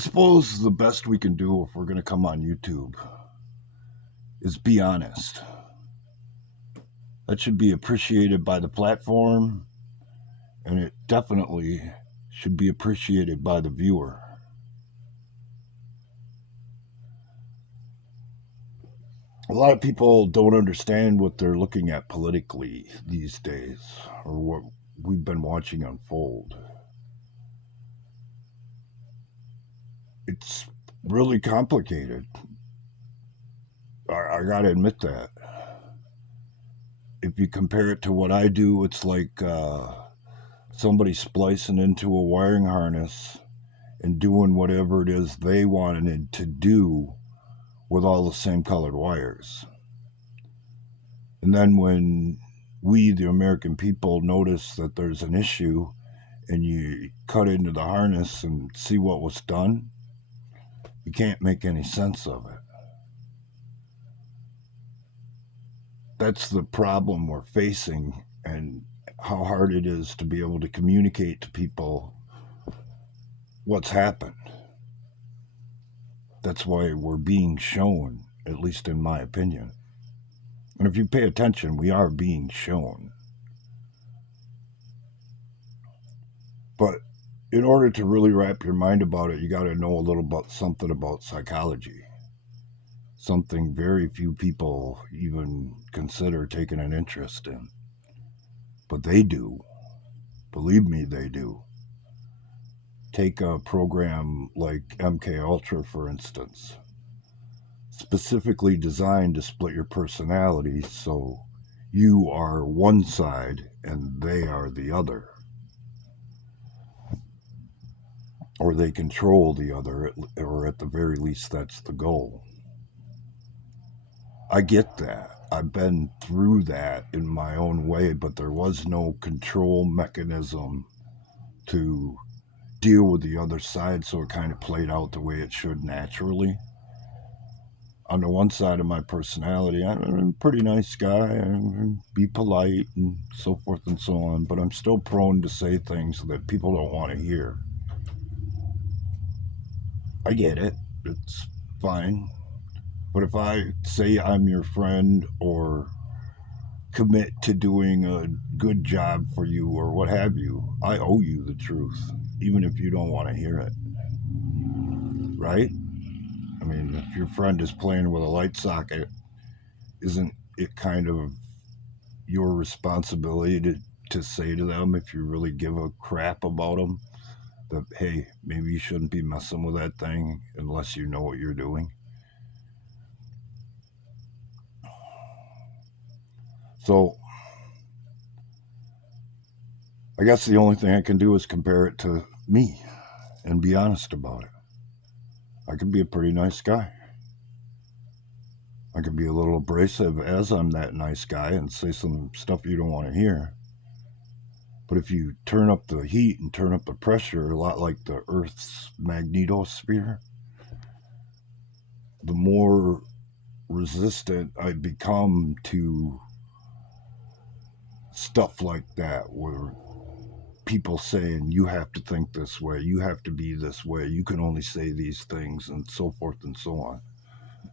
suppose the best we can do if we're going to come on YouTube is be honest. That should be appreciated by the platform, and it definitely should be appreciated by the viewer. A lot of people don't understand what they're looking at politically these days, or what we've been watching unfold. It's really complicated. I gotta admit that. If you compare it to what I do, it's like somebody splicing into a wiring harness and doing whatever it is they wanted to do with all the same colored wires. And then when we, the American people, notice that there's an issue and you cut into the harness and see what was done, you can't make any sense of it. That's the problem we're facing, and how hard it is to be able to communicate to people what's happened. That's why we're being shown, at least in my opinion. And if you pay attention, we are being shown. But in order to really wrap your mind about it, you got to know a little bit something about psychology. Something very few people even consider taking an interest in. But they do. Believe me, they do. Take a program like MK Ultra, for instance, specifically designed to split your personality so you are one side and they are the other. Or they control the other, or at the very least, that's the goal. I get that. I've been through that in my own way, but there was no control mechanism to deal with the other side, so it kind of played out the way it should naturally. On the one side of my personality, I'm a pretty nice guy, and be polite and so forth and so on, but I'm still prone to say things that people don't want to hear. I get it. It's fine. But if I say I'm your friend or commit to doing a good job for you or what have you, I owe you the truth, even if you don't want to hear it. Right? I mean, if your friend is playing with a light socket, isn't it kind of your responsibility to say to them, if you really give a crap about them, that, hey, maybe you shouldn't be messing with that thing unless you know what you're doing? So I guess the only thing I can do is compare it to me and be honest about it. I can be a pretty nice guy. I can be a little abrasive as I'm that nice guy and say some stuff you don't want to hear. But if you turn up the heat and turn up the pressure, a lot like the Earth's magnetosphere, the more resistant I become to stuff like that, where people saying you have to think this way, you have to be this way, you can only say these things, and so forth and so on.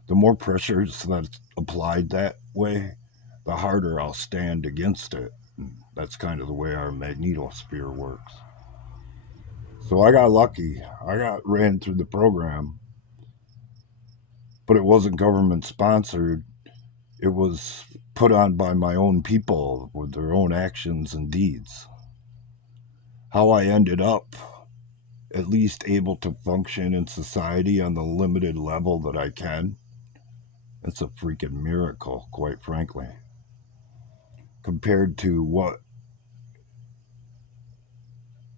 The more pressures that's applied that way, the harder I'll stand against it. And that's kind of the way our magnetosphere works. So I got lucky. I got ran through the program, but it wasn't government sponsored. It was put on by my own people with their own actions and deeds. How I ended up at least able to function in society on the limited level that I can, it's a freaking miracle, quite frankly, compared to what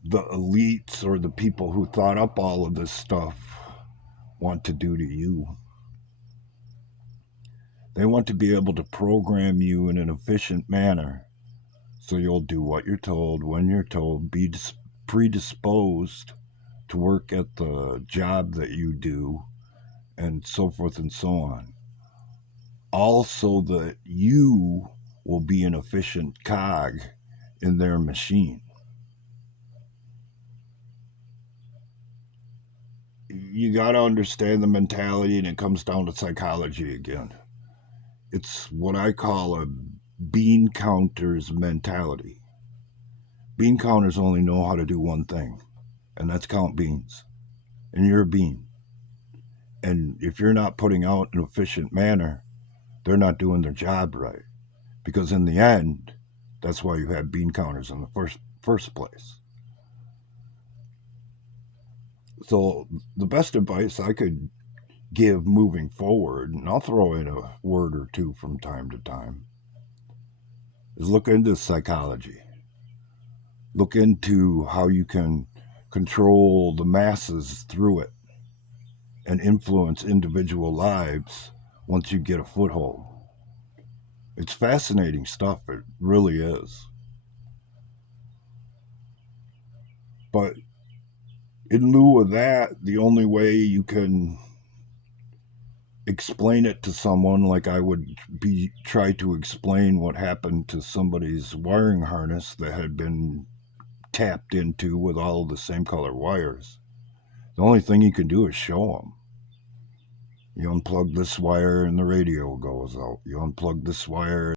the elites or the people who thought up all of this stuff want to do to you. They want to be able to program you in an efficient manner so you'll do what you're told, when you're told, be predisposed to work at the job that you do, and so forth and so on. Also, that you will be an efficient cog in their machine. you got to understand the mentality, and it comes down to psychology again. It's what I call a bean counter's mentality. Bean counters only know how to do one thing, and that's count beans. And you're a bean. And if you're not putting out an efficient manner, they're not doing their job right. Because in the end, that's why you have bean counters in the first place. So the best advice I could give moving forward, and I'll throw in a word or two from time to time, is look into psychology. Look into how you can control the masses through it and influence individual lives once you get a foothold. It's fascinating stuff, it really is. But in lieu of that, the only way you can explain it to someone, like I would try to explain what happened to somebody's wiring harness that had been tapped into with all of the same color wires. The only thing you can do is show them. You unplug this wire and the radio goes out. You unplug this wire